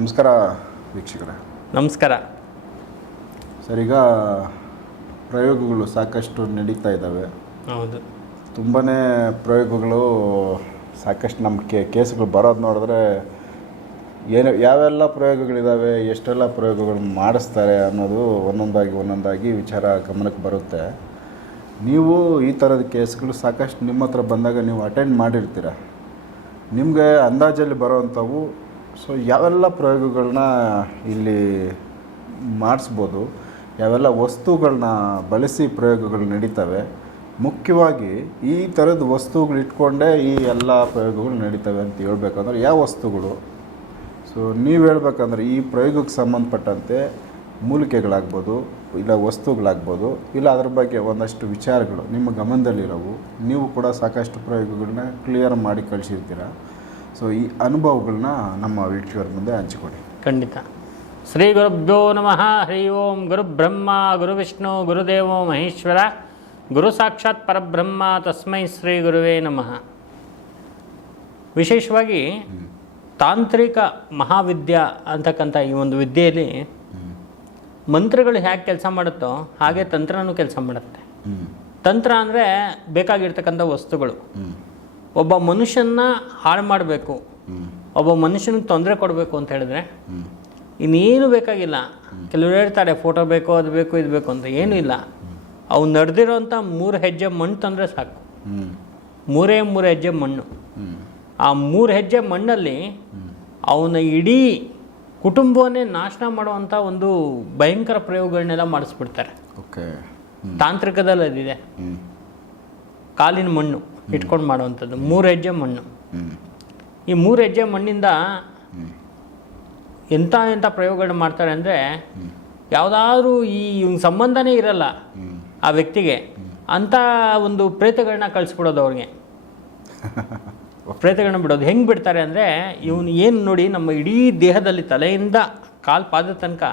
ನಮಸ್ಕಾರ ವೀಕ್ಷಕರೇ. ನಮಸ್ಕಾರ ಸರ್, ಈಗ ಪ್ರಯೋಗಗಳು ಸಾಕಷ್ಟು ನಡೀತಾ ಇದ್ದಾವೆ. ಹೌದು, ತುಂಬಾ ಪ್ರಯೋಗಗಳು ಸಾಕಷ್ಟು ನಮ್ಮ ಕೇಸುಗಳು ಬರೋದು ನೋಡಿದ್ರೆ ಯಾವೆಲ್ಲ ಪ್ರಯೋಗಗಳಿದ್ದಾವೆ, ಎಷ್ಟೆಲ್ಲ ಪ್ರಯೋಗಗಳು ಮಾಡಿಸ್ತಾರೆ ಅನ್ನೋದು ಒಂದೊಂದಾಗಿ ವಿಚಾರ ಗಮನಕ್ಕೆ ಬರುತ್ತೆ. ನೀವು ಈ ಥರದ ಕೇಸ್ಗಳು ಸಾಕಷ್ಟು ನಿಮ್ಮ ಹತ್ರ ಬಂದಾಗ ನೀವು ಅಟೆಂಡ್ ಮಾಡಿರ್ತೀರ. ನಿಮಗೆ ಅಂದಾಜಲ್ಲಿ ಬರೋವಂಥವು ಯಾವೆಲ್ಲ ಪ್ರಯೋಗಗಳನ್ನ ಇಲ್ಲಿ ಮಾಡಿಸ್ಬೋದು, ಯಾವೆಲ್ಲ ವಸ್ತುಗಳನ್ನ ಬಳಸಿ ಪ್ರಯೋಗಗಳು ನಡೀತವೆ, ಮುಖ್ಯವಾಗಿ ಈ ಥರದ ವಸ್ತುಗಳು ಇಟ್ಕೊಂಡೇ ಈ ಎಲ್ಲ ಪ್ರಯೋಗಗಳು ನಡೀತವೆ ಅಂತ ಹೇಳ್ಬೇಕಂದ್ರೆ ಯಾವ ವಸ್ತುಗಳು? ನೀವು ಹೇಳ್ಬೇಕಂದ್ರೆ ಈ ಪ್ರಯೋಗಕ್ಕೆ ಸಂಬಂಧಪಟ್ಟಂತೆ ಮೂಲಿಕೆಗಳಾಗ್ಬೋದು, ಇಲ್ಲ ವಸ್ತುಗಳಾಗ್ಬೋದು, ಇಲ್ಲ ಅದ್ರ ಬಗ್ಗೆ ಒಂದಷ್ಟು ವಿಚಾರಗಳು ನಿಮ್ಮ ಗಮನದಲ್ಲಿರೋವು. ನೀವು ಕೂಡ ಸಾಕಷ್ಟು ಪ್ರಯೋಗಗಳನ್ನ ಕ್ಲಿಯರ್ ಮಾಡಿ ಕಳಿಸಿರ್ತೀರ. ಈ ಅನುಭವಗಳನ್ನ ನಮ್ಮ ವೀಕ್ಷಕರ ಮುಂದೆ ಹಂಚಿಕೊಡಿ. ಖಂಡಿತ. ಶ್ರೀ ಗುರುಭ್ಯೋ ನಮಃ. ಹರಿ ಓಂ. ಗುರು ಬ್ರಹ್ಮ ಗುರು ವಿಷ್ಣು ಗುರುದೇವೋ ಮಹೇಶ್ವರ, ಗುರು ಸಾಕ್ಷಾತ್ ಪರಬ್ರಹ್ಮ, ತಸ್ಮೈ ಶ್ರೀ ಗುರುವೇ ನಮಃ. ವಿಶೇಷವಾಗಿ ತಾಂತ್ರಿಕ ಮಹಾವಿದ್ಯಾ ಅಂತಕ್ಕಂಥ ಈ ಒಂದು ವಿದ್ಯೆಯಲ್ಲಿ ಮಂತ್ರಗಳು ಹೇಗೆ ಕೆಲಸ ಮಾಡುತ್ತೋ ಹಾಗೆ ತಂತ್ರನೂ ಕೆಲಸ ಮಾಡುತ್ತೆ. ತಂತ್ರ ಅಂದರೆ ಬೇಕಾಗಿರ್ತಕ್ಕಂಥ ವಸ್ತುಗಳು. ಒಬ್ಬ ಮನುಷ್ಯನ ಹಾಳು ಮಾಡಬೇಕು, ಒಬ್ಬ ಮನುಷ್ಯನಿಗೆ ತೊಂದರೆ ಕೊಡಬೇಕು ಅಂತ ಹೇಳಿದ್ರೆ ಇನ್ನೇನು ಬೇಕಾಗಿಲ್ಲ. ಕೆಲವರು ಹೇಳ್ತಾರೆ ಫೋಟೋ ಬೇಕು, ಅದು ಬೇಕು, ಇದು ಬೇಕು ಅಂತ. ಏನೂ ಇಲ್ಲ. ಅವ್ನು ನಡೆದಿರೋಂಥ 3 ಹೆಜ್ಜೆ ಮಣ್ಣು ತಂದರೆ ಸಾಕು. 3 ಹೆಜ್ಜೆ ಮಣ್ಣು. ಆ 3 ಹೆಜ್ಜೆ ಮಣ್ಣಲ್ಲಿ ಅವನ ಇಡೀ ಕುಟುಂಬವನ್ನೇ ನಾಶನ ಮಾಡುವಂಥ ಒಂದು ಭಯಂಕರ ಪ್ರಯೋಗಗಳನ್ನೆಲ್ಲ ಮಾಡಿಸ್ಬಿಡ್ತಾರೆ. ತಾಂತ್ರಿಕದಲ್ಲಿ ಅದಿದೆ. ಕಾಲಿನ ಮಣ್ಣು ಇಟ್ಕೊಂಡು ಮಾಡುವಂಥದ್ದು 3 ಹೆಜ್ಜೆ ಮಣ್ಣು. ಈ 3 ಹೆಜ್ಜೆ ಮಣ್ಣಿಂದ ಎಂಥ ಪ್ರಯೋಗಗಳನ್ನ ಮಾಡ್ತಾರೆ ಅಂದರೆ, ಯಾವುದಾದ್ರೂ ಈ ಸಂಬಂಧನೇ ಇರಲ್ಲ ಆ ವ್ಯಕ್ತಿಗೆ ಅಂಥ ಒಂದು ಪ್ರೇತಗಳನ್ನ ಕಳಿಸ್ಬಿಡೋದು ಅವ್ರಿಗೆ. ಪ್ರೇತಗಳನ್ನ ಬಿಡೋದು ಹೆಂಗೆ ಬಿಡ್ತಾರೆ ಅಂದರೆ, ಇವನು ಏನು ನೋಡಿ, ನಮ್ಮ ಇಡೀ ದೇಹದಲ್ಲಿ ತಲೆಯಿಂದ ಕಾಲು ಪಾದದ ತನಕ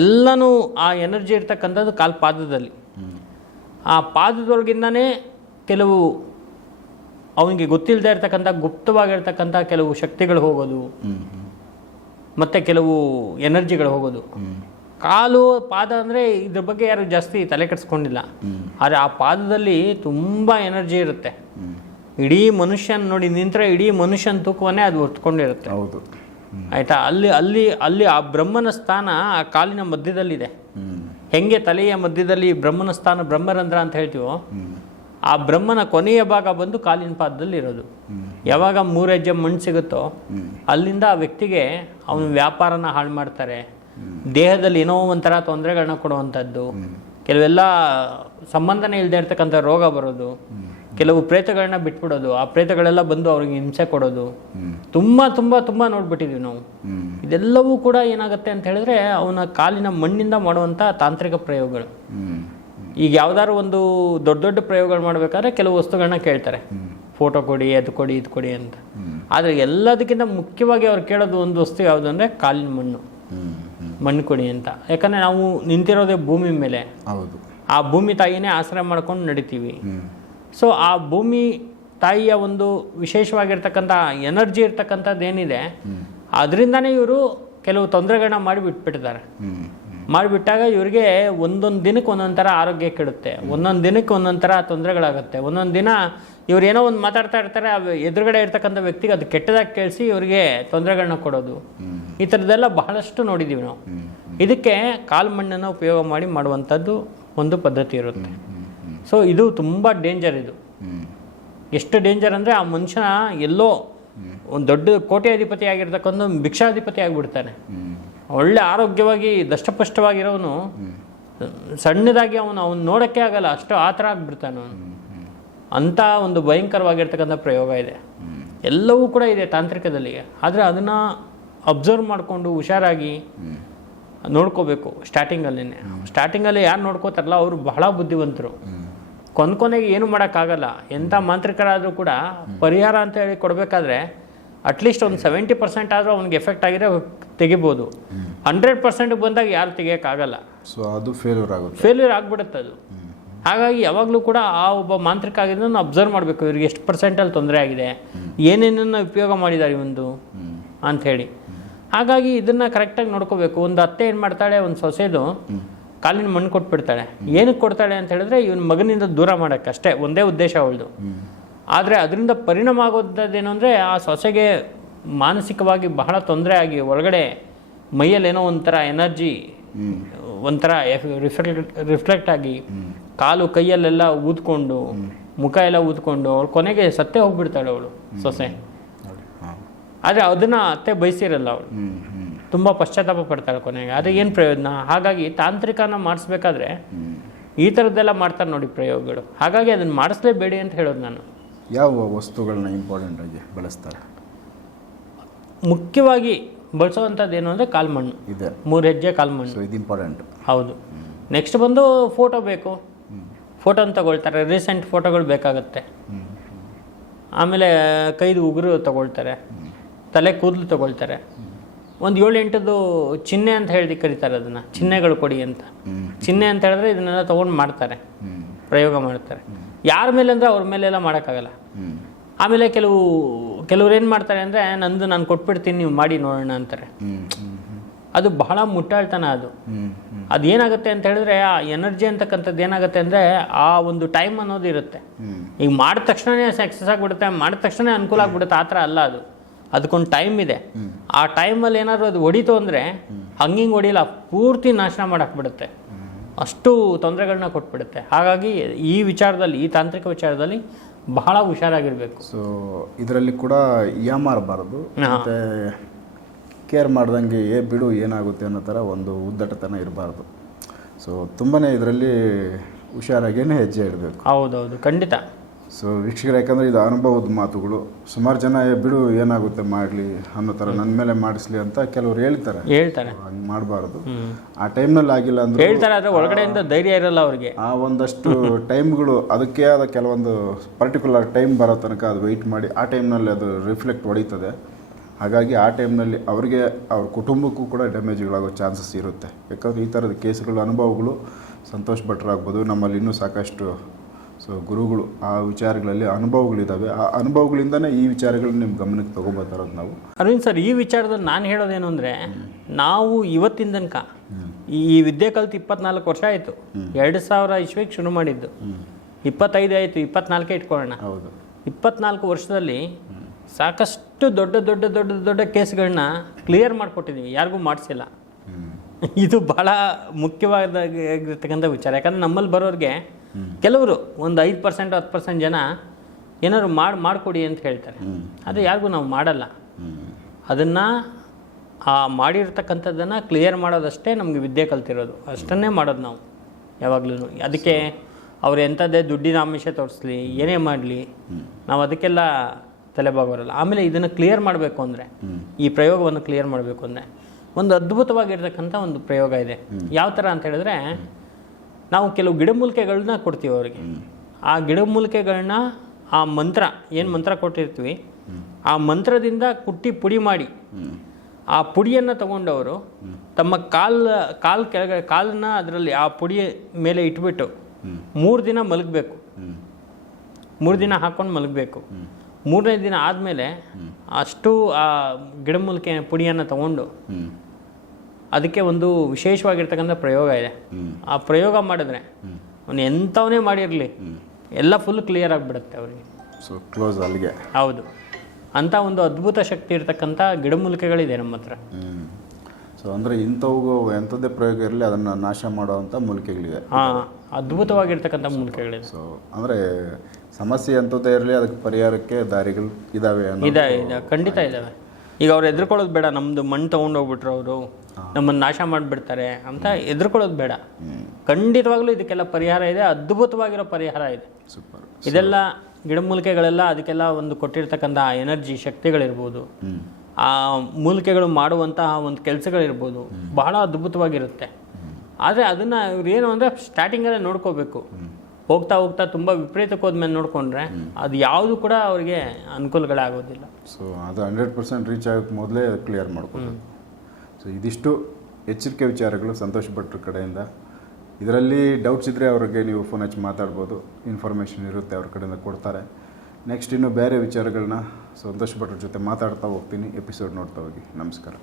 ಎಲ್ಲನೂ ಆ ಎನರ್ಜಿ ಇರ್ತಕ್ಕಂಥದ್ದು ಕಾಲು ಪಾದದಲ್ಲಿ. ಆ ಪಾದದೊಳಗಿಂದನೇ ಕೆಲವು ಅವನಿಗೆ ಗೊತ್ತಿಲ್ಲದೆ ಇರ್ತಕ್ಕಂಥ ಗುಪ್ತವಾಗಿರ್ತಕ್ಕಂಥ ಕೆಲವು ಶಕ್ತಿಗಳು ಹೋಗೋದು, ಮತ್ತು ಕೆಲವು ಎನರ್ಜಿಗಳು ಹೋಗೋದು. ಕಾಲು ಪಾದ ಅಂದರೆ ಇದ್ರ ಬಗ್ಗೆ ಯಾರು ಜಾಸ್ತಿ ತಲೆ ಕೆಡಿಸ್ಕೊಂಡಿಲ್ಲ. ಆದರೆ ಆ ಪಾದದಲ್ಲಿ ತುಂಬ ಎನರ್ಜಿ ಇರುತ್ತೆ. ಇಡೀ ಮನುಷ್ಯನ ನೋಡಿ ನಿಂತರೆ ಇಡೀ ಮನುಷ್ಯನ ತೂಕವನ್ನೇ ಅದು ಹೊತ್ಕೊಂಡಿರುತ್ತೆ. ಹೌದು, ಆಯಿತಾ. ಅಲ್ಲಿ ಆ ಬ್ರಹ್ಮನ ಸ್ಥಾನ ಆ ಕಾಲಿನ ಮಧ್ಯದಲ್ಲಿದೆ. ಹೆಂಗೆ ತಲೆಯ ಮಧ್ಯದಲ್ಲಿ ಬ್ರಹ್ಮನ ಸ್ಥಾನ, ಬ್ರಹ್ಮರಂಧ್ರ ಅಂತ ಹೇಳ್ತೀವೋ, ಆ ಬ್ರಹ್ಮನ ಕೊನೆಯ ಭಾಗ ಬಂದು ಕಾಲಿನ ಪಾದದಲ್ಲಿ ಇರೋದು. ಯಾವಾಗ 3 ಹೆಜ್ಜೆ ಮಣ್ಣು ಸಿಗುತ್ತೋ ಅಲ್ಲಿಂದ ಆ ವ್ಯಕ್ತಿಗೆ ಅವನ ವ್ಯಾಪಾರನ ಹಾಳು ಮಾಡ್ತಾರೆ. ದೇಹದಲ್ಲಿ ಏನೋ ಒಂಥರ ತೊಂದರೆಗಳನ್ನ ಕೊಡುವಂಥದ್ದು, ಕೆಲವೆಲ್ಲ ಸಂಬಂಧನೇ ಇಲ್ಲದೆ ಇರ್ತಕ್ಕಂಥ ರೋಗ ಬರೋದು, ಕೆಲವು ಪ್ರೇತಗಳನ್ನ ಬಿಟ್ಬಿಡೋದು, ಆ ಪ್ರೇತಗಳೆಲ್ಲ ಬಂದು ಅವ್ರಿಗೆ ಹಿಂಸೆ ಕೊಡೋದು, ತುಂಬ ತುಂಬ ತುಂಬ ನೋಡ್ಬಿಟ್ಟಿದ್ದೀವಿ ನಾವು. ಇದೆಲ್ಲವೂ ಕೂಡ ಏನಾಗುತ್ತೆ ಅಂತ ಹೇಳಿದ್ರೆ ಅವನ ಕಾಲಿನ ಮಣ್ಣಿಂದ ಮಾಡುವಂಥ ತಾಂತ್ರಿಕ ಪ್ರಯೋಗಗಳು. ಈಗ ಯಾವ್ದಾದ್ರು ಒಂದು ದೊಡ್ಡ ಪ್ರಯೋಗಗಳು ಮಾಡಬೇಕಾದ್ರೆ ಕೆಲವು ವಸ್ತುಗಳನ್ನ ಕೇಳ್ತಾರೆ, ಫೋಟೋ ಕೊಡಿ, ಅದು ಕೊಡಿ, ಇದು ಕೊಡಿ ಅಂತ. ಆದರೆ ಎಲ್ಲದಕ್ಕಿಂತ ಮುಖ್ಯವಾಗಿ ಅವ್ರು ಕೇಳೋದು ಒಂದು ವಸ್ತು ಯಾವುದು ಅಂದರೆ ಕಾಲಿನ ಮಣ್ಣು ಕೊಡಿ ಅಂತ. ಯಾಕಂದರೆ ನಾವು ನಿಂತಿರೋದೇ ಭೂಮಿ ಮೇಲೆ. ಆ ಭೂಮಿ ತಾಯಿನೇ ಆಶ್ರಯ ಮಾಡ್ಕೊಂಡು ನಡಿತೀವಿ. ಸೊ ಆ ಭೂಮಿ ತಾಯಿಯ ಒಂದು ವಿಶೇಷವಾಗಿರ್ತಕ್ಕಂಥ ಎನರ್ಜಿ ಇರ್ತಕ್ಕಂಥದ್ದು ಏನಿದೆ, ಅದರಿಂದನೇ ಇವರು ಕೆಲವು ತೊಂದರೆಗಳನ್ನ ಮಾಡಿ ಬಿಟ್ಬಿಟ್ಟಿದ್ದಾರೆ. ಮಾಡಿಬಿಟ್ಟಾಗ ಇವರಿಗೆ ಒಂದೊಂದು ದಿನಕ್ಕೆ ಒಂದೊಂದು ಥರ ಆರೋಗ್ಯ ಕೆಡುತ್ತೆ, ಒಂದೊಂದು ದಿನಕ್ಕೆ ಒಂದೊಂದು ಥರ ತೊಂದರೆಗಳಾಗುತ್ತೆ. ಒಂದೊಂದು ದಿನ ಇವ್ರು ಏನೋ ಒಂದು ಮಾತಾಡ್ತಾ ಇರ್ತಾರೆ, ಎದುರುಗಡೆ ಇರ್ತಕ್ಕಂಥ ವ್ಯಕ್ತಿಗೆ ಅದು ಕೆಟ್ಟದಾಗಿ ಕೇಳಿಸಿ ಇವರಿಗೆ ತೊಂದರೆಗಳನ್ನ ಕೊಡೋದು. ಈ ಥರದ್ದೆಲ್ಲ ಬಹಳಷ್ಟು ನೋಡಿದ್ದೀವಿ ನಾವು. ಇದಕ್ಕೆ ಕಾಲು ಮಣ್ಣನ್ನು ಉಪಯೋಗ ಮಾಡಿ ಮಾಡುವಂಥದ್ದು ಒಂದು ಪದ್ಧತಿ ಇರುತ್ತೆ. ಸೊ ಇದು ತುಂಬ ಡೇಂಜರ್. ಇದು ಎಷ್ಟು ಡೇಂಜರ್ ಅಂದರೆ, ಆ ಮನುಷ್ಯನ ಎಲ್ಲೋ ಒಂದು ದೊಡ್ಡ ಕೋಟ್ಯಾಧಿಪತಿ ಆಗಿರ್ತಕ್ಕಂಥ ಭಿಕ್ಷಾಧಿಪತಿ ಆಗಿಬಿಡ್ತಾನೆ. ಒಳ್ಳೆ ಆರೋಗ್ಯವಾಗಿ ದಷ್ಟಪುಷ್ಟವಾಗಿರೋನು ಸಣ್ಣದಾಗಿ ಅವನು ನೋಡೋಕ್ಕೆ ಆಗಲ್ಲ, ಅಷ್ಟು ಆ ಥರ ಆಗಿಬಿಡ್ತಾನೆ ಅವನು. ಅಂಥ ಒಂದು ಭಯಂಕರವಾಗಿರ್ತಕ್ಕಂಥ ಪ್ರಯೋಗ ಇದೆ. ಎಲ್ಲವೂ ಕೂಡ ಇದೆ ತಾಂತ್ರಿಕದಲ್ಲಿ. ಆದರೆ ಅದನ್ನು ಅಬ್ಸರ್ವ್ ಮಾಡಿಕೊಂಡು ಹುಷಾರಾಗಿ ನೋಡ್ಕೋಬೇಕು. ಸ್ಟಾರ್ಟಿಂಗಲ್ಲಿ ಯಾರು ನೋಡ್ಕೋತಾರಲ್ಲ ಅವರು ಬಹಳ ಬುದ್ಧಿವಂತರು. ಕೊನೆಗೆ ಏನು ಮಾಡೋಕ್ಕಾಗಲ್ಲ. ಎಂಥ ಮಾಂತ್ರಿಕರಾದರೂ ಕೂಡ ಪರಿಹಾರ ಅಂತ ಹೇಳಿ ಕೊಡಬೇಕಾದ್ರೆ ಅಟ್ಲೀಸ್ಟ್ ಒಂದು 70% ಆದರೂ ಅವ್ನಿಗೆ ಎಫೆಕ್ಟ್ ಆಗಿರೋ ತೆಗಿಬೋದು. 100% ಬಂದಾಗ ಯಾರು ತೆಗಿಯೋಕ್ಕಾಗಲ್ಲ. ಸೊ ಅದು ಫೇಲ್ಯೂರ್ ಆಗಿಬಿಡುತ್ತೆ ಅದು. ಹಾಗಾಗಿ ಯಾವಾಗಲೂ ಕೂಡ ಆ ಒಬ್ಬ ಮಾಂತ್ರಿಕ ಆಗಿದ್ದನ್ನು ಅಬ್ಸರ್ವ್ ಮಾಡಬೇಕು. ಇವ್ರಿಗೆ ಎಷ್ಟು ಪರ್ಸೆಂಟಲ್ಲಿ ತೊಂದರೆ ಆಗಿದೆ, ಏನೇನನ್ನು ಉಪಯೋಗ ಮಾಡಿದ್ದಾರೆ ಒಂದು ಅಂಥೇಳಿ. ಹಾಗಾಗಿ ಇದನ್ನು ಕರೆಕ್ಟಾಗಿ ನೋಡ್ಕೋಬೇಕು. ಒಂದು ಅತ್ತೆ ಏನು ಮಾಡ್ತಾಳೆ, ಒಂದು ಸೊಸೆದು ಕಾಲಿನ ಮಣ್ಣು ಕೊಟ್ಬಿಡ್ತಾಳೆ. ಏನಕ್ಕೆ ಕೊಡ್ತಾಳೆ ಅಂತ ಹೇಳಿದ್ರೆ ಇವನ ಮಗನಿಂದ ದೂರ ಮಾಡೋಕ್ಕೆ ಅಷ್ಟೇ, ಒಂದೇ ಉದ್ದೇಶ ಅವಳದು. ಆದರೆ ಅದರಿಂದ ಪರಿಣಾಮ ಆಗೋದೇನು ಅಂದರೆ ಆ ಸೊಸೆಗೆ ಮಾನಸಿಕವಾಗಿ ಬಹಳ ತೊಂದರೆ ಆಗಿ ಒಳಗಡೆ ಮೈಯಲ್ಲೇನೋ ಒಂಥರ ಎನರ್ಜಿ ಒಂಥರ ರಿಫ್ಲೆಕ್ಟ್ ಆಗಿ ಕಾಲು ಕೈಯಲ್ಲೆಲ್ಲ ಊದ್ಕೊಂಡು ಮುಖ ಎಲ್ಲ ಊದ್ಕೊಂಡು ಅವಳು ಕೊನೆಗೆ ಸತ್ತೇ ಹೋಗ್ಬಿಡ್ತಾಳೆ ಅವಳು ಸೊಸೆ. ಆದರೆ ಅದನ್ನು ಅತ್ತೆ ಬಯಸಿರಲ್ಲ ಅವಳು, ತುಂಬ ಪಶ್ಚಾತ್ತಾಪ ಪಡ್ತಾಳೆ ಕೊನೆಗೆ. ಅದು ಏನು ಪ್ರಯೋಜನ? ಹಾಗಾಗಿ ತಾಂತ್ರಿಕನ ಮಾಡಿಸ್ಬೇಕಾದ್ರೆ ಈ ಥರದ್ದೆಲ್ಲ ಮಾಡ್ತಾರೆ ನೋಡಿ ಪ್ರಯೋಗಗಳು. ಹಾಗಾಗಿ ಅದನ್ನು ಮಾಡಿಸ್ಲೇಬೇಡಿ ಅಂತ ಹೇಳೋದು ನಾನು. ಯಾವ ವಸ್ತುಗಳನ್ನ ಇಂಪಾರ್ಟೆಂಟ್ ಆಗಿ ಬಳಸ್ತಾರೆ? ಮುಖ್ಯವಾಗಿ ಬಳಸೋವಂಥದ್ದು ಏನು ಅಂದರೆ ಕಾಲ್ಮಣ್ಣು ಇದೆ, 3 ಹೆಜ್ಜೆ ಕಾಲ್ಮಣ್ಣು. ಸೊ ಇದು ಇಂಪಾರ್ಟೆಂಟ್. ಹೌದು. ನೆಕ್ಸ್ಟ್ ಬಂದು ಫೋಟೋ ಬೇಕು, ಫೋಟೋನ ತಗೊಳ್ತಾರೆ, ರೀಸೆಂಟ್ ಫೋಟೋಗಳು ಬೇಕಾಗುತ್ತೆ. ಆಮೇಲೆ ಕೈದು ಉಗುರು ತಗೊಳ್ತಾರೆ, ತಲೆ ಕೂದಲು ತಗೊಳ್ತಾರೆ. ಒಂದು 7-8 ಚಿಹ್ನೆ ಅಂತ ಹೇಳಿ ಕರೀತಾರೆ ಅದನ್ನು, ಚಿಹ್ನೆಗಳು ಕೊಡಿ ಅಂತ. ಚಿಹ್ನೆ ಅಂತ ಹೇಳಿದ್ರೆ ಇದನ್ನೆಲ್ಲ ತೊಗೊಂಡು ಮಾಡ್ತಾರೆ, ಪ್ರಯೋಗ ಮಾಡ್ತಾರೆ. ಯಾರ ಮೇಲೆ ಅಂದರೆ ಅವ್ರ ಮೇಲೆಲ್ಲ ಮಾಡೋಕ್ಕಾಗಲ್ಲ. ಆಮೇಲೆ ಕೆಲವ್ರು ಏನು ಮಾಡ್ತಾರೆ ಅಂದರೆ ನಾನು ಕೊಟ್ಬಿಡ್ತೀನಿ ನೀವು ಮಾಡಿ ನೋಡೋಣ ಅಂತಾರೆ. ಅದು ಬಹಳ ಮುಟ್ಟಾಳ್ತನ. ಅದೇನಾಗುತ್ತೆ ಅಂತ ಹೇಳಿದ್ರೆ ಆ ಎನರ್ಜಿ ಅಂತಕ್ಕಂಥದ್ದು ಏನಾಗುತ್ತೆ ಅಂದರೆ ಆ ಒಂದು ಟೈಮ್ ಅನ್ನೋದು ಇರುತ್ತೆ. ಈಗ ಮಾಡಿದ ತಕ್ಷಣವೇ ಸಕ್ಸಸ್ ಆಗಿಬಿಡುತ್ತೆ, ಮಾಡಿದ ತಕ್ಷಣ ಅನುಕೂಲ ಆಗಿಬಿಡುತ್ತೆ, ಆ ಥರ ಅಲ್ಲ ಅದು. ಅದಕ್ಕೊಂದು ಟೈಮ್ ಇದೆ. ಆ ಟೈಮಲ್ಲಿ ಏನಾದರೂ ಅದು ಹೊಡಿತು ಅಂದರೆ ಹಂಗೆ ಹೊಡಿಲ್ಲ, ಪೂರ್ತಿ ನಾಶನ ಮಾಡಾಕ್ಬಿಡುತ್ತೆ, ಅಷ್ಟು ತೊಂದರೆಗಳನ್ನ ಕೊಟ್ಬಿಡುತ್ತೆ. ಹಾಗಾಗಿ ಈ ವಿಚಾರದಲ್ಲಿ, ಈ ತಾಂತ್ರಿಕ ವಿಚಾರದಲ್ಲಿ ಬಹಳ ಹುಷಾರಾಗಿರಬೇಕು. ಸೊ ಇದರಲ್ಲಿ ಕೂಡ ಯಾಮಾರಬಾರದು, ಮತ್ತು ಕೇರ್ ಮಾಡ್ದಂಗೆ ಬಿಡು ಏನಾಗುತ್ತೆ ಅನ್ನೋ ಥರ ಒಂದು ಉದ್ದಟತನ ಇರಬಾರ್ದು. ಸೊ ತುಂಬಾ ಇದರಲ್ಲಿ ಹುಷಾರಾಗೇ ಹೆಜ್ಜೆ ಇಡಬೇಕು. ಹೌದೌದು, ಖಂಡಿತ. ಸೊ ವೀಕ್ಷಕರು, ಯಾಕಂದರೆ ಇದು ಅನುಭವದ ಮಾತುಗಳು. ಸುಮಾರು ಜನ ಬಿಡು ಏನಾಗುತ್ತೆ ಮಾಡಲಿ ಅನ್ನೋ ಥರ, ನನ್ನ ಮೇಲೆ ಮಾಡಿಸ್ಲಿ ಅಂತ ಕೆಲವರು ಹೇಳ್ತಾರೆ. ಹಂಗೆ ಮಾಡಬಾರ್ದು. ಆ ಟೈಮ್ನಲ್ಲಿ ಆಗಿಲ್ಲ ಅಂದ್ರೆ ಹೇಳ್ತಾರೆ, ಆದರೆ ಒಳಗಡೆಯಿಂದ ಧೈರ್ಯ ಇರಲ್ಲ ಅವ್ರಿಗೆ. ಆ ಒಂದಷ್ಟು ಟೈಮ್ಗಳು, ಅದಕ್ಕೆ ಆದ ಕೆಲವೊಂದು ಪರ್ಟಿಕ್ಯುಲರ್ ಟೈಮ್ ಬರೋ ತನಕ ಅದು ವೆಯ್ಟ್ ಮಾಡಿ ಆ ಟೈಮ್ನಲ್ಲಿ ಅದು ರಿಫ್ಲೆಕ್ಟ್ ಹೊಡಿತದೆ. ಹಾಗಾಗಿ ಆ ಟೈಮ್ನಲ್ಲಿ ಅವರಿಗೆ, ಅವ್ರ ಕುಟುಂಬಕ್ಕೂ ಕೂಡ ಡ್ಯಾಮೇಜ್ಗಳಾಗೋ ಚಾನ್ಸಸ್ ಇರುತ್ತೆ. ಯಾಕಂದರೆ ಈ ಥರದ ಕೇಸ್ಗಳು, ಅನುಭವಗಳು ಸಂತೋಷ್ ಭಟ್ರಾಗ್ಬೋದು, ನಮ್ಮಲ್ಲಿ ಇನ್ನೂ ಸಾಕಷ್ಟು ಗುರುಗಳು ಆ ವಿಚಾರಗಳಲ್ಲಿ ಅನುಭವಗಳಿದ್ದಾವೆ. ಆ ಅನುಭವಗಳಿಂದನೇ ಈ ವಿಚಾರಗಳನ್ನ ನಿಮ್ಮ ಗಮನಕ್ಕೆ ತೊಗೊಬರ್ತಾರೋದು ನಾವು. ಅರವಿಂದ್ ಸರ್, ಈ ವಿಚಾರದಲ್ಲಿ ನಾನು ಹೇಳೋದೇನು ಅಂದರೆ, ನಾವು ಇವತ್ತಿನ ತನಕ ಈ ವಿದ್ಯೆ ಕಲಿತು 24 ವರ್ಷ ಆಯಿತು. 2000 ಇಸ್ವಿಗೆ ಶುರು ಮಾಡಿದ್ದು, 25 ಆಯಿತು, 24 ಇಟ್ಕೊಳ್ಳೋಣ. ಹೌದು, 24 ವರ್ಷದಲ್ಲಿ ಸಾಕಷ್ಟು ದೊಡ್ಡ ದೊಡ್ಡ ದೊಡ್ಡ ದೊಡ್ಡ ಕೇಸ್ಗಳನ್ನ ಕ್ಲಿಯರ್ ಮಾಡಿಕೊಟ್ಟಿದ್ದೀವಿ, ಯಾರಿಗೂ ಮಾಡಿಸಿಲ್ಲ. ಇದು ಬಹಳ ಮುಖ್ಯವಾಗಿರ್ತಕ್ಕಂಥ ವಿಚಾರ. ಯಾಕಂದರೆ ನಮ್ಮಲ್ಲಿ ಬರೋರಿಗೆ ಕೆಲವರು ಒಂದು 5% 10% ಜನ ಏನಾದ್ರು ಮಾಡಿಕೊಡಿ ಅಂತ ಹೇಳ್ತಾರೆ. ಅದು ಯಾರಿಗೂ ನಾವು ಮಾಡಲ್ಲ. ಅದನ್ನು ಆ ಮಾಡಿರ್ತಕ್ಕಂಥದ್ದನ್ನು ಕ್ಲಿಯರ್ ಮಾಡೋದಷ್ಟೇ ನಮಗೆ ವಿದ್ಯೆ ಕಲ್ತಿರೋದು, ಅಷ್ಟನ್ನೇ ಮಾಡೋದು ನಾವು ಯಾವಾಗಲೂ. ಅದಕ್ಕೆ ಅವ್ರು ಎಂಥದ್ದೇ ದುಡ್ಡಿನ ಆಮಿಷ ತೋರಿಸ್ಲಿ, ಏನೇ ಮಾಡಲಿ, ನಾವು ಅದಕ್ಕೆಲ್ಲ ತಲೆಬಾಗೋರಲ್ಲ. ಆಮೇಲೆ ಇದನ್ನು ಕ್ಲಿಯರ್ ಮಾಡಬೇಕು ಅಂದರೆ, ಈ ಪ್ರಯೋಗವನ್ನು ಕ್ಲಿಯರ್ ಮಾಡಬೇಕು ಅಂದರೆ ಒಂದು ಅದ್ಭುತವಾಗಿರ್ತಕ್ಕಂಥ ಒಂದು ಪ್ರಯೋಗ ಇದೆ. ಯಾವ ಥರ ಅಂತ ಹೇಳಿದ್ರೆ, ನಾವು ಕೆಲವು ಗಿಡಮೂಲಿಕೆಗಳನ್ನ ಕೊಡ್ತೀವಿ ಅವರಿಗೆ. ಆ ಗಿಡಮೂಲಿಕೆಗಳನ್ನ ಆ ಮಂತ್ರ, ಏನು ಮಂತ್ರ ಕೊಟ್ಟಿರ್ತೀವಿ, ಆ ಮಂತ್ರದಿಂದ ಕುಟ್ಟಿ ಪುಡಿ ಮಾಡಿ ಆ ಪುಡಿಯನ್ನು ತಗೊಂಡವರು ತಮ್ಮ ಕೆಳಗಡೆ ಕಾಲನ್ನ ಅದರಲ್ಲಿ ಆ ಪುಡಿ ಮೇಲೆ ಇಟ್ಬಿಟ್ಟು 3 ದಿನ ಮಲಗಬೇಕು. 3 ದಿನ ಹಾಕ್ಕೊಂಡು ಮಲಗಬೇಕು. 3ನೇ ದಿನ ಆದಮೇಲೆ ಅಷ್ಟು ಆ ಗಿಡಮೂಲಿಕೆ ಪುಡಿಯನ್ನು ತಗೊಂಡು, ಅದಕ್ಕೆ ಒಂದು ವಿಶೇಷವಾಗಿರ್ತಕ್ಕಂಥ ಪ್ರಯೋಗ ಇದೆ. ಆ ಪ್ರಯೋಗ ಮಾಡಿದ್ರೆ ಅವನು ಎಂಥವನೇ ಮಾಡಿರಲಿ ಎಲ್ಲ ಫುಲ್ ಕ್ಲಿಯರ್ ಆಗಿಬಿಡುತ್ತೆ ಅವರಿಗೆ. ಸೊ ಕ್ಲೋಸ್ ಅಲ್ಲಿಗೆ. ಹೌದು, ಅಂಥ ಒಂದು ಅದ್ಭುತ ಶಕ್ತಿ ಇರತಕ್ಕಂಥ ಗಿಡಮೂಲಿಕೆಗಳಿದೆ ನಮ್ಮ ಹತ್ರ. ಸೊ ಅಂದರೆ ಎಂಥದ್ದೇ ಪ್ರಯೋಗ ಇರಲಿ ಅದನ್ನು ನಾಶ ಮಾಡುವಂಥ ಮೂಲಿಕೆಗಳಿದೆ. ಹಾಂ, ಅದ್ಭುತವಾಗಿರ್ತಕ್ಕಂಥ ಮೂಲಿಕೆಗಳಿದೆ. ಸೊ ಅಂದರೆ ಸಮಸ್ಯೆ ಎಂಥದ್ದೇ ಇರಲಿ ಅದಕ್ಕೆ ಪರಿಹಾರಕ್ಕೆ ದಾರಿಗಳು ಇದ್ದಾವೆ. ಇದೆ, ಖಂಡಿತ ಇದ್ದಾವೆ. ಈಗ ಅವ್ರು ಎದುರ್ಕೊಳ್ಳೋದು ಬೇಡ, ನಮ್ಮದು ಮಣ್ಣು ತೊಗೊಂಡೋಗ್ಬಿಟ್ರು ಅವರು ನಮ್ಮನ್ನು ನಾಶ ಮಾಡಿಬಿಡ್ತಾರೆ ಅಂತ ಎದುರ್ಕೊಳ್ಳೋದು ಬೇಡ. ಖಂಡಿತವಾಗ್ಲೂ ಇದಕ್ಕೆಲ್ಲ ಪರಿಹಾರ ಇದೆ, ಅದ್ಭುತವಾಗಿರೋ ಪರಿಹಾರ ಇದೆ. ಸೂಪರ್. ಇದೆಲ್ಲ ಗಿಡಮೂಲಿಕೆಗಳೆಲ್ಲ ಅದಕ್ಕೆಲ್ಲ ಒಂದು ಕೊಟ್ಟಿರ್ತಕ್ಕಂಥ ಎನರ್ಜಿ ಶಕ್ತಿಗಳಿರ್ಬೋದು, ಆ ಮೂಲಿಕೆಗಳು ಮಾಡುವಂತಹ ಒಂದು ಕೆಲಸಗಳಿರ್ಬೋದು, ಬಹಳ ಅದ್ಭುತವಾಗಿರುತ್ತೆ. ಆದರೆ ಅದನ್ನು ಇವ್ರು ಏನು ಅಂದರೆ ಸ್ಟಾರ್ಟಿಂಗಲ್ಲೇ ನೋಡ್ಕೋಬೇಕು. ಹೋಗ್ತಾ ಹೋಗ್ತಾ ತುಂಬ ವಿಪರೀತಕ್ಕೆ ಹೋದ್ಮೇಲೆ ನೋಡಿಕೊಂಡ್ರೆ ಅದು ಯಾವುದು ಕೂಡ ಅವರಿಗೆ ಅನುಕೂಲಗಳಾಗೋದಿಲ್ಲ. ಸೊ ಅದು 100% ರೀಚ್ ಆಗೋಕ್ಕೆ ಮೊದಲೇ ಕ್ಲಿಯರ್ ಮಾಡ್ಕೊಂಡು. ಸೊ ಇದಿಷ್ಟು ಎಚ್ಚರಿಕೆ ವಿಚಾರಗಳು ಸಂತೋಷ್ ಭಟ್ರ ಕಡೆಯಿಂದ. ಇದರಲ್ಲಿ ಡೌಟ್ಸ್ ಇದ್ದರೆ ಅವ್ರಿಗೆ ನೀವು ಫೋನ್ ಹಚ್ಚಿ ಮಾತಾಡ್ಬೋದು, ಇನ್ಫಾರ್ಮೇಷನ್ ಇರುತ್ತೆ, ಅವ್ರ ಕಡೆಯಿಂದ ಕೊಡ್ತಾರೆ. ನೆಕ್ಸ್ಟ್ ಇನ್ನೂ ಬೇರೆ ವಿಚಾರಗಳನ್ನ ಸಂತೋಷ್ ಭಟ್ರ ಜೊತೆ ಮಾತಾಡ್ತಾ ಹೋಗ್ತೀನಿ. ಎಪಿಸೋಡ್ ನೋಡ್ತಾ ಹೋಗಿ. ನಮಸ್ಕಾರ.